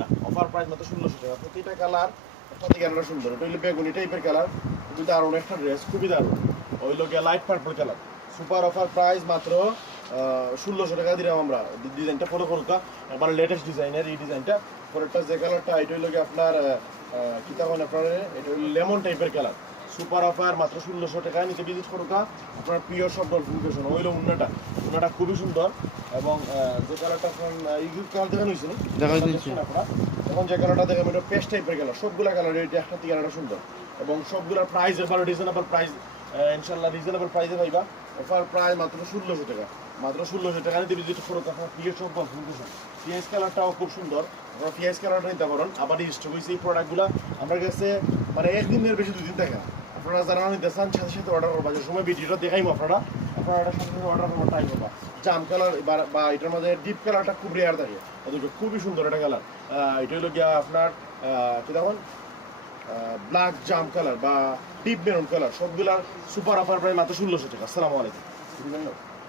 না offer price মাত্র 1600 টাকা। প্রতিটা কালার প্রতি কালারটা সুন্দর। এটা হলো বেগুনি টাইপের কালার, খুবই দারুণ একটা ড্রেস, খুবই দারুণ। ওই লোকে light purple colour, super offer price মাত্র 1600 টাকা দিলাম আমরা। ডিজাইনটা ফলো করুকা এবার লেটেস্ট ডিজাইনের এই ডিজাইনটা। পরেরটা যে কালারটা এটা হলো আপনার কী তখন আপনার এটা হলো লেমন টাইপের কালার, সুপার অফার মাত্র 1600 টাকা। নিচে ভিজিট করুকা আপনার প্রিয় সব ডলফিন ফ্যাশন। ওইলো উন্নাটা খুবই সুন্দর। এবং যে কালারটা আপনার ইউজ কালার দেখানো হয়েছিল আপনারা, এখন যে কালারটা দেখেন এটা পেস্ট টাইপের কালার। সবগুলা কালার এটা একটা কালারটা সুন্দর এবং সবগুলোর প্রাইস এবার রিজনেবল প্রাইস, ইনশাল্লাহ রিজনেবল প্রাইসে পাইবা। অফার প্রাইস মাত্র 1600 টাকা, মাত্র 1600 টাকা নিতে ভিজিট করুক আপনার প্রিয় সব ডলফিন ফ্যাশন। পিএস কালারটাও খুব সুন্দর, আপনারা পিএস কালারটা নিতে পারেন। আবার স্টক হয়েছে এই প্রোডাক্টগুলো আমার কাছে মানে একদিনের বেশি 2 দিন থাকে না। আপনারা যারা নিতে চান সাথে সাথে অর্ডার করবা, যে সময় ভিডিওটা দেখাইবো আপনারা এটার সাথে সাথে অর্ডার করবার টাইম পাবা। জাম কালার বা এটার মধ্যে ডিপ কালারটা খুব রেয়ার থাকে, অথচ খুবই সুন্দর একটা কালার। এটা হলো গিয়া আপনার কী দেখুন ব্ল্যাক জাম কালার বা ডিপ মেরুন কালার, সবগুলার সুপার অফার প্রায় মাত্র 1600 টাকা। আসসালামু আলাইকুম।